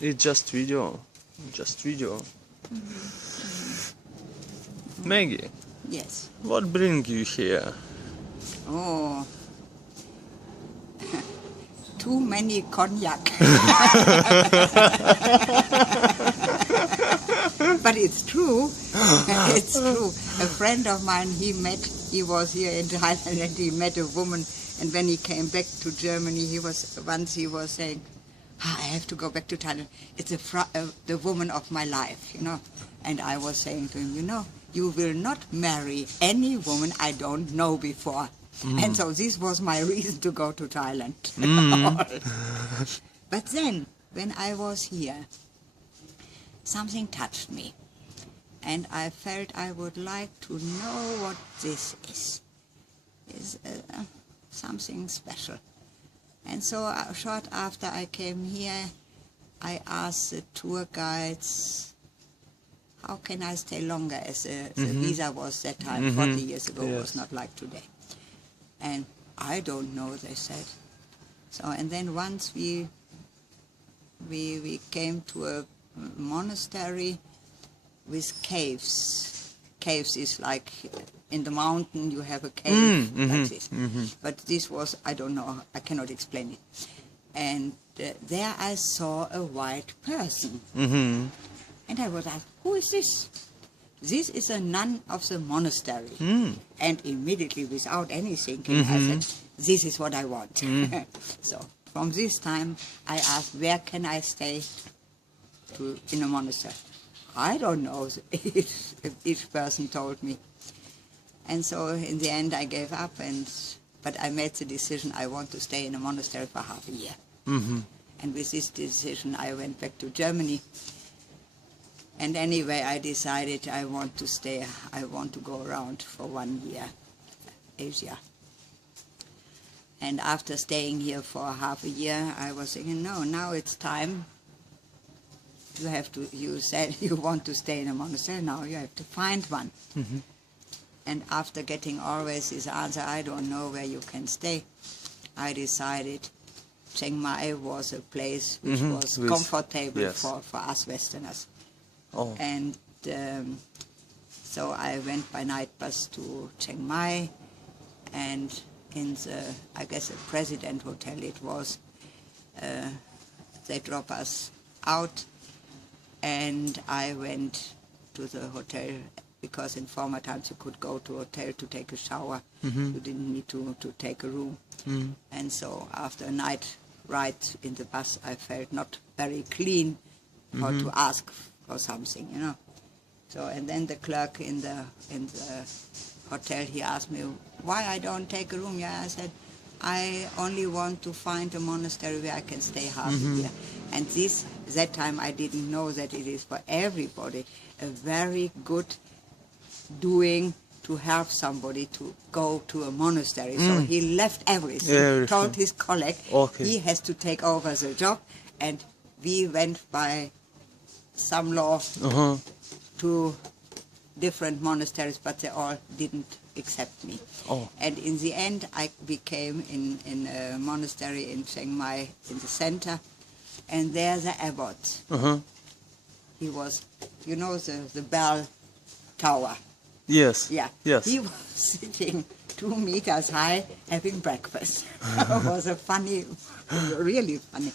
It's just video. Just video. Maggie, Yes. what brings you here? Oh, too many cognac. But it's true. It's true. A friend of mine, he was here in Thailand and he met a woman. And when he came back to Germany, he was saying, I have to go back to Thailand. It's the woman of my life, you know. And I was saying to him, you know, you will not marry any woman I don't know before. And so this was my reason to go to Thailand. But then, when I was here, something touched me. And I felt I would like to know what this is. It's something special. And so short after I came here, I asked the tour guides, how can I stay longer, as the visa was that time, 40 years ago, Yes. was not like today. And I don't know, they said. So, and then once we came to a monastery with caves. Caves is like in the mountain you have a cave like this. But this was, I don't know, I cannot explain it. And there I saw a white person. And I was like, who is this? This is a nun of the monastery. And immediately, without any thinking, I said, this is what I want. So from this time, I asked, where can I stay in a monastery? I don't know, each person told me. And so in the end, I gave up, but I made the decision I want to stay in a monastery for half a year. And with this decision, I went back to Germany. And anyway, I decided I want to stay, I want to go around for 1 year, Asia. And after staying here for half a year, I was thinking, no, now it's time. You said you want to stay in a monastery, now you have to find one. And after getting always this answer, I don't know where you can stay, I decided Chiang Mai was a place which was comfortable for us Westerners. Oh. And so I went by night bus to Chiang Mai, and in the, I guess, a President Hotel it was, they dropped us out, and I went to the hotel, because in former times you could go to a hotel to take a shower. You didn't need to take a room. And so after a night ride in the bus, I felt not very clean or to ask for something, you know. So, and then the clerk in the hotel, he asked me why I don't take a room. Yeah, I said, I only want to find a monastery where I can stay half a year. And that time I didn't know that it is for everybody a very good doing to help somebody to go to a monastery. So he left everything, told his colleague he has to take over the job, and we went by some law to different monasteries, but they all didn't accept me. And in the end, I became in a monastery in Chiang Mai in the center, and there the abbot, he was, you know, the bell tower. Yes. Yeah. Yes. He was sitting 2 meters high having breakfast. It was a funny, really funny.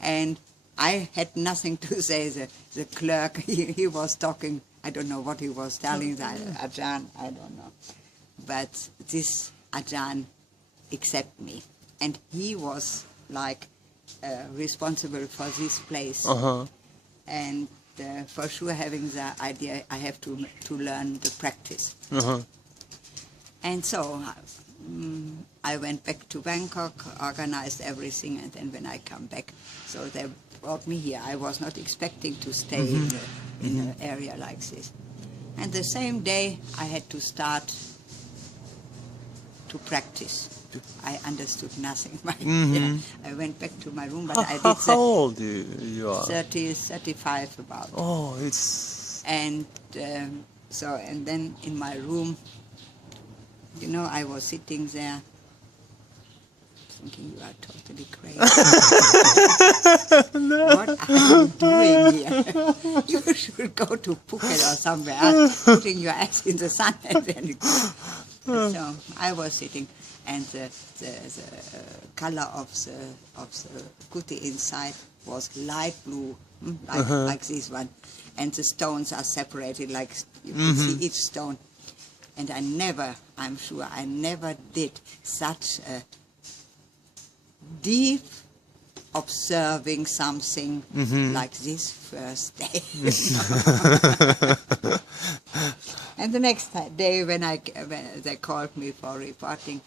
And I had nothing to say. The clerk, he was talking, I don't know what he was telling the Ajahn, I don't know. But this Ajahn accepted me. And he was like responsible for this place. And for sure having the idea I have to learn the practice. And so I went back to Bangkok, organized everything, and then when I come back, so they brought me here. I was not expecting to stay in an area like this. And the same day I had to start to practice. I understood nothing. I went back to my room, but I did that. How old you are? 35 about. Oh, it's... And so, and then in my room, you know, I was sitting there thinking, you are totally crazy. What are you doing here? You should go to Phuket or somewhere else, putting your ass in the sun and then so I was sitting, and the color of the kuti inside was light blue, like this one, and the stones are separated, like you can see each stone. And I'm sure I never did such a deep observing something like this first day. And the next day when they called me for reporting,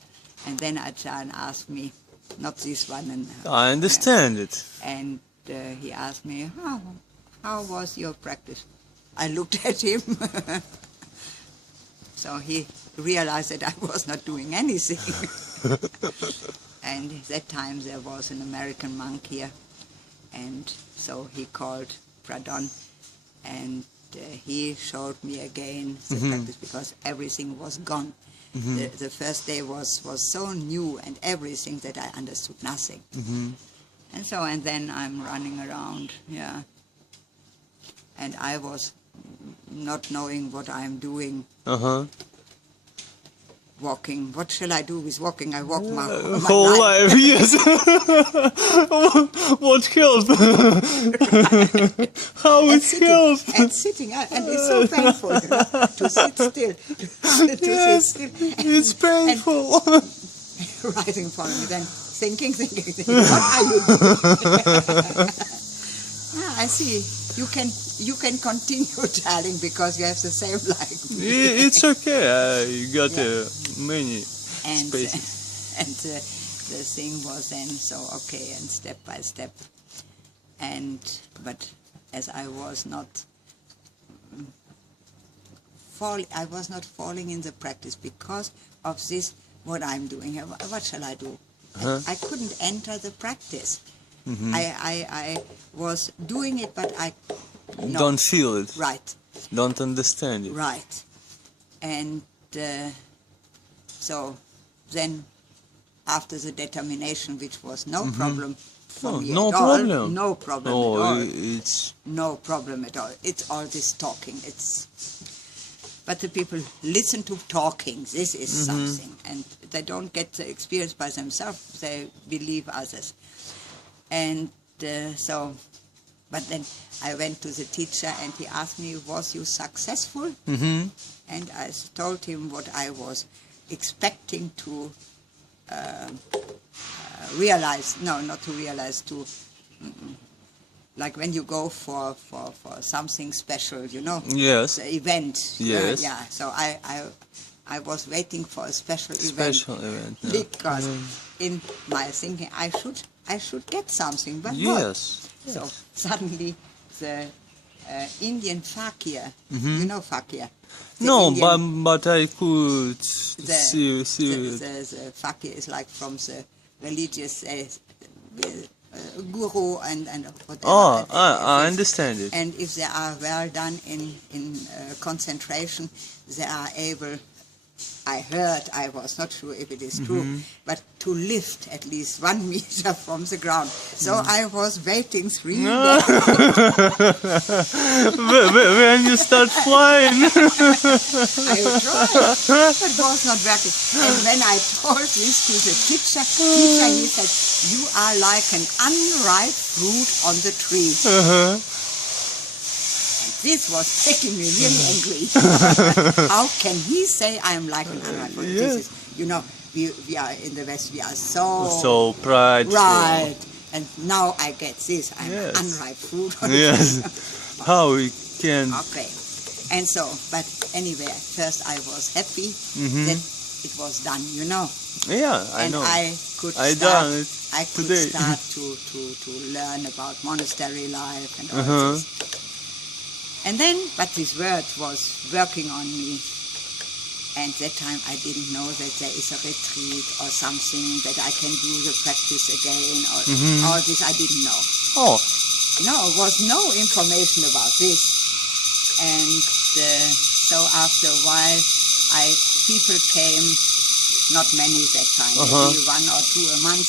and then Ajahn asked me, not this one. And, I understand it. And he asked me, how was your practice? I looked at him. So he realized that I was not doing anything. And at that time there was an American monk here, and so he called Pradon, and he showed me again the practice, because everything was gone. The first day was so new and everything that I understood nothing. And so, and then I'm running around, and I was not knowing what I'm doing. Walking. What shall I do with walking? I walk my whole life. Yes. What helps? How it helps? And sitting, and it's so painful to sit still. Yes, it's painful. Rising for me, then thinking. What are you doing? I see. You can continue telling, because you have the same like me. It's okay. You got many spaces. And the thing was then so okay, and step by step. But as I was not falling in the practice because of this. What I'm doing? What shall I do? I couldn't enter the practice. I was doing it, but I don't feel it. Right. Don't understand it. Right. And so then, after the determination, which was no problem for me no at all, problem. no problem Oh, at all. it's no problem at all. It's all this talking. But the people listen to talking. This is something, and they don't get the experience by themselves. They believe others. And but then I went to the teacher, and he asked me, was you successful? And I told him what I was expecting to realize. No, not to realize, like when you go for something special, you know? Yes. The event. Yes. Yeah, so I was waiting for a special event. Special event. Because in my thinking, I should get something, but yes. what? So suddenly the Indian fakir, you know fakir? No, Indian, but I could see the fakir is like from the religious guru and whatever. Oh, I understand it. And if they are well done in concentration, they are able, I heard, I was not sure if it is true, but to lift at least 1 meter from the ground. So I was waiting 3 days. When you start flying. I tried, but it was not working. And when I told this to the teacher, he said, you are like an unripe fruit on the tree. This was making me really angry. How can he say I am like an unripe fruit? Yes. This is, you know, we are in the West, we are So prideful. right. And now I get this, I'm Yes. unripe fruit on the Yes. tree. How we can. Okay. And so, but anyway, at first I was happy that it was done, you know. Yeah, I know. I could I start, done it I could today. start to learn about monastery life and all this. And then, but this word was working on me. And that time I didn't know that there is a retreat or something, that I can do the practice again, or all this I didn't know. Oh. No, there was no information about this. And so after a while, people came, not many that time, maybe 1 or 2 a month,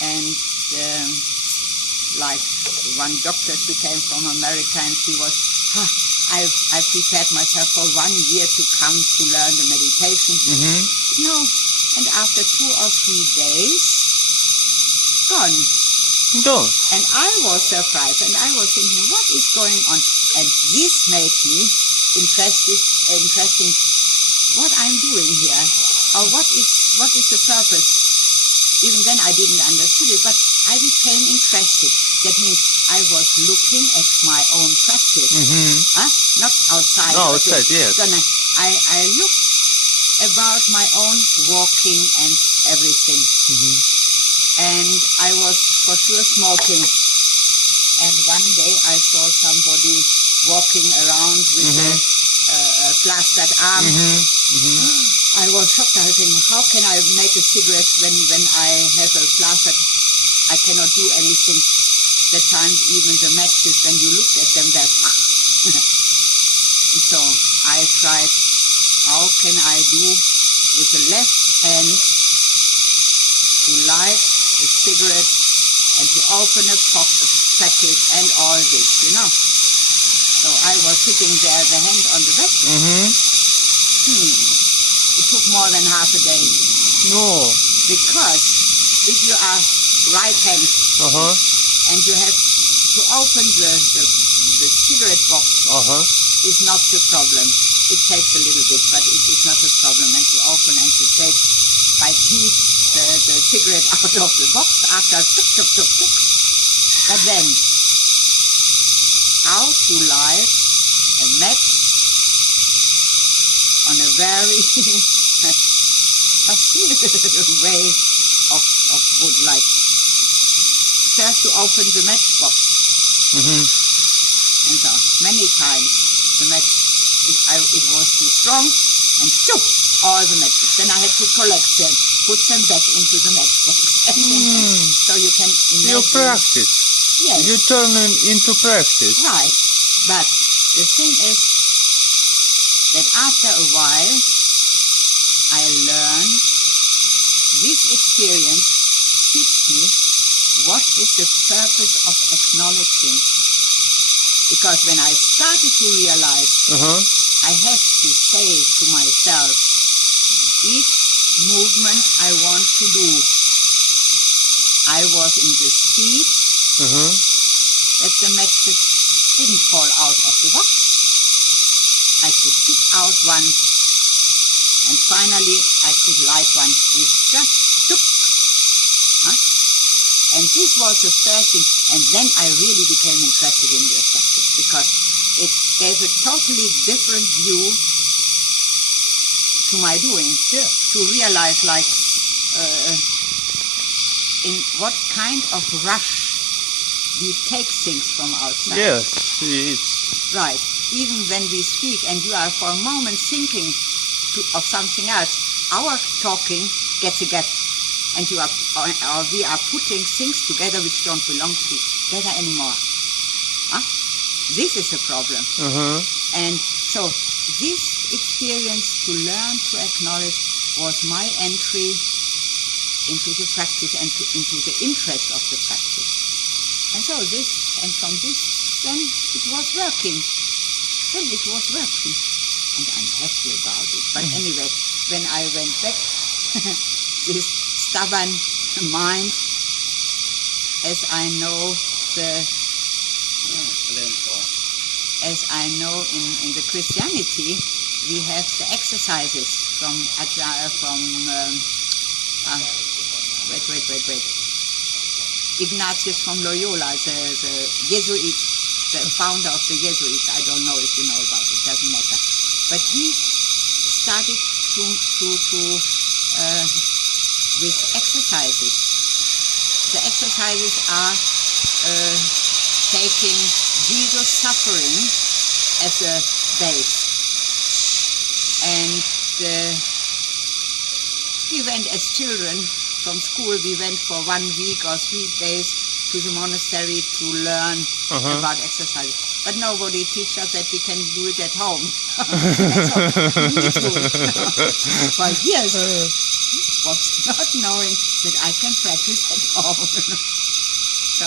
And like one doctor, she came from America, and she was, I prepared myself for 1 year to come to learn the meditation. No, and after 2 or 3 days, gone. Go. And I was surprised, and I was thinking, what is going on? And this made me interesting what I'm doing here, or what is the purpose. Even then I didn't understand it, but I became interested. That means I was looking at my own practice, not outside. No, outside, yes. So I looked about my own walking and everything. And I was for sure smoking. And one day I saw somebody walking around with a plastered arm. I was shocked. I was thinking, how can I make a cigarette when I have a plastered? I cannot do anything. That time even the matches, when you look at them, they're so I tried, how can I do with the left hand to light a cigarette and to open a packet and all this, you know. So I was sitting there, the hand on the back. It took more than half a day. No. Because if you are right hand and you have to open the cigarette box is not the problem. It takes a little bit, but it is not a problem. And to open and to take by heat the cigarette out of the box after tuk, tuk, tuk, tuk. But then, how to light a match on a very facile way of wood, like first to open the matchbox. And so many times the match, it was too strong, and choop, all the matches. Then I had to collect them, put them back into the matchbox. So you can imagine. You practice. Yes. You turn it into practice. Right. But the thing is that after a while, I learned this experience teach me what is the purpose of acknowledging. Because when I started to realize, I have to say to myself, each movement I want to do, I was in the speed that the matches didn't fall out of the box. I could pick out one, and finally I could light one with just took. And this was the first thing, and then I really became interested in the practice, because it gave a totally different view to my doing, to realize, like, in what kind of rush we take things from outside. Yes, it's right. Even when we speak and you are for a moment thinking of something else, our talking gets a gap. And we are putting things together which don't belong together anymore. This is the problem. And so this experience to learn to acknowledge was my entry into the practice and into the interest of the practice. And so from this, then it was working. And I'm happy about it. But anyway, when I went back, this stubborn mind, as I know in the Christianity, we have the exercises from Ignatius from Loyola, the Jesuit, the founder of the Jesuits. I don't know if you know about it, doesn't matter. But he started with exercises. The exercises are taking Jesus' suffering as a base. And we went as children from school, we went for 1 week or 3 days to the monastery to learn about exercises. But nobody teaches us that we can do it at home. So we need to for years. was not knowing that I can practice at home. So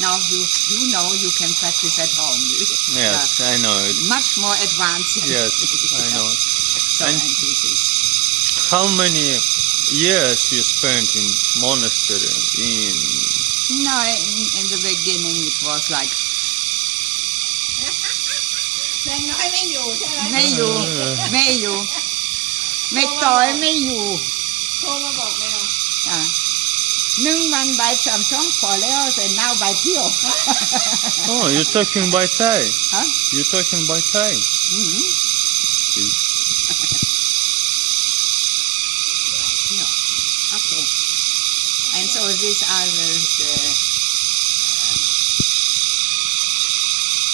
now you know you can practice at home. Yes, I know it. Much more advanced. Yes, I know it. So, And and this is how many years you spent in monastery? no, in the beginning it was like ยังน้อยไม่อยู่ใช่ไหม ไม่อยู่ไม่อยู่ไม่ต่อยไม่อยู่ โทรมาบอกแมว อ่ะ1 วันบ่าย3 ช่องพอแล้วแต่nowบ่ายเที่ยว Oh, you're talking by Thai. Huh? You're talking by Thai. Mhm. Is- Yeah. Okay. And so these are the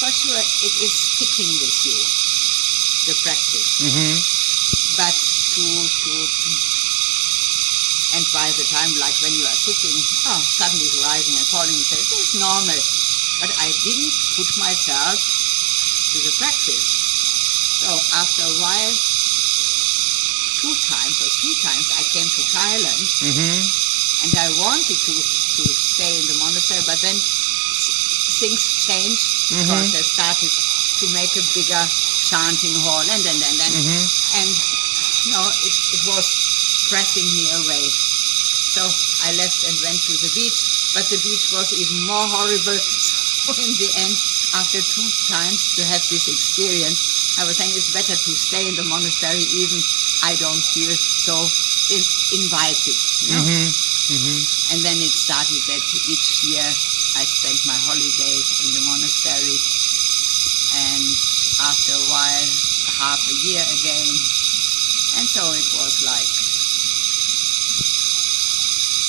for sure it is sticking with you, the practice. Mhm. But to and by the time, like when you are sitting, suddenly rising and falling, you say, this is normal. But I didn't put myself to the practice. So after a while, 2 times or 3 times I came to Thailand, Mhm. and I wanted to stay in the monastery, but then things changed because they started to make a bigger chanting hall, and then Mhm. and it was pressing me away. So I left and went to the beach, but the beach was even more horrible. So in the end, after 2 times to have this experience, I was saying it's better to stay in the monastery, even I don't feel so invited. You know? Mhm. Mhm. And then it started that each year I spent my holidays in the monastery, and after a while, half a year again. And so it was like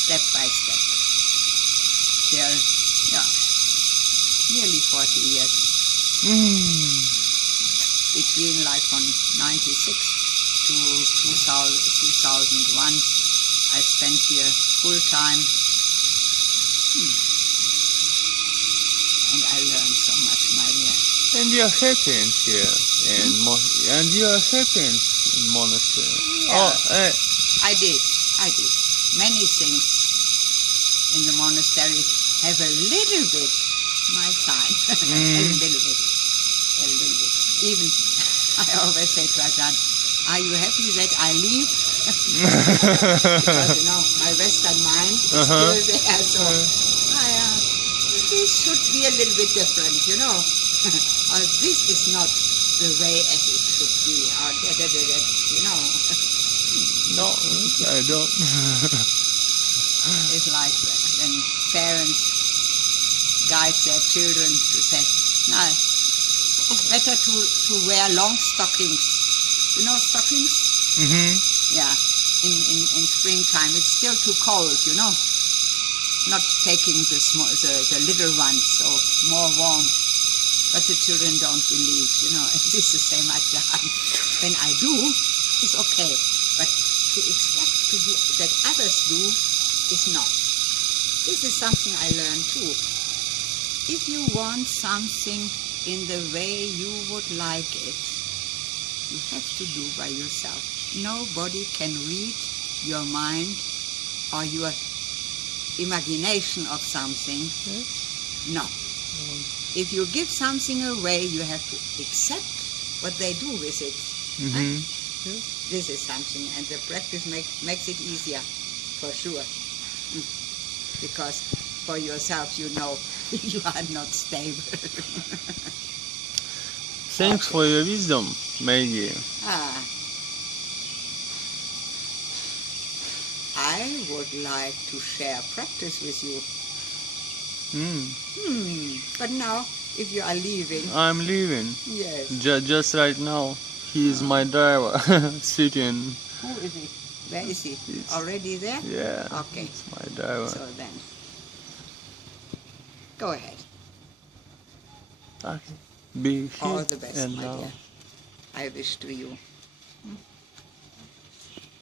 step by step till, nearly 40 years. Mm. Between like from 96 to 2001, I spent here full time. And I learned so much, Maria. And you're happy in here, and you're happy in monastery. Yeah. Oh, I did. Many things in the monastery have a little bit my side. A little bit. Even, I always say to Ajahn, are you happy that I leave? Because, my Western mind is still there, so this should be a little bit different, or this is not the way as it should be, or no, I don't. It's like when parents guide their children to say, no, it's better to wear long stockings. You know stockings? Mhm. Yeah. In springtime, it's still too cold, Not taking the little ones, so more warm. But the children don't believe, It is the same as that. When I do, it's okay. But to expect that others do is not. This is something I learned too. If you want something in the way you would like it, you have to do by yourself. Nobody can read your mind or your imagination of something. No. If you give something away, you have to accept what they do with it. Mhm. This is something, and the practice makes it easier, for sure. Because for yourself, you know you are not stable. Thanks for your wisdom, Maggie. I would like to share practice with you. But now, if you are leaving, I'm leaving. yes. Just right now. He is my driver, sitting. Who is he? Where is he? It's- Already there? Yeah. Okay. It's my driver. So then, go ahead. Okay. Be All here the best, and my now. dear. I wish to you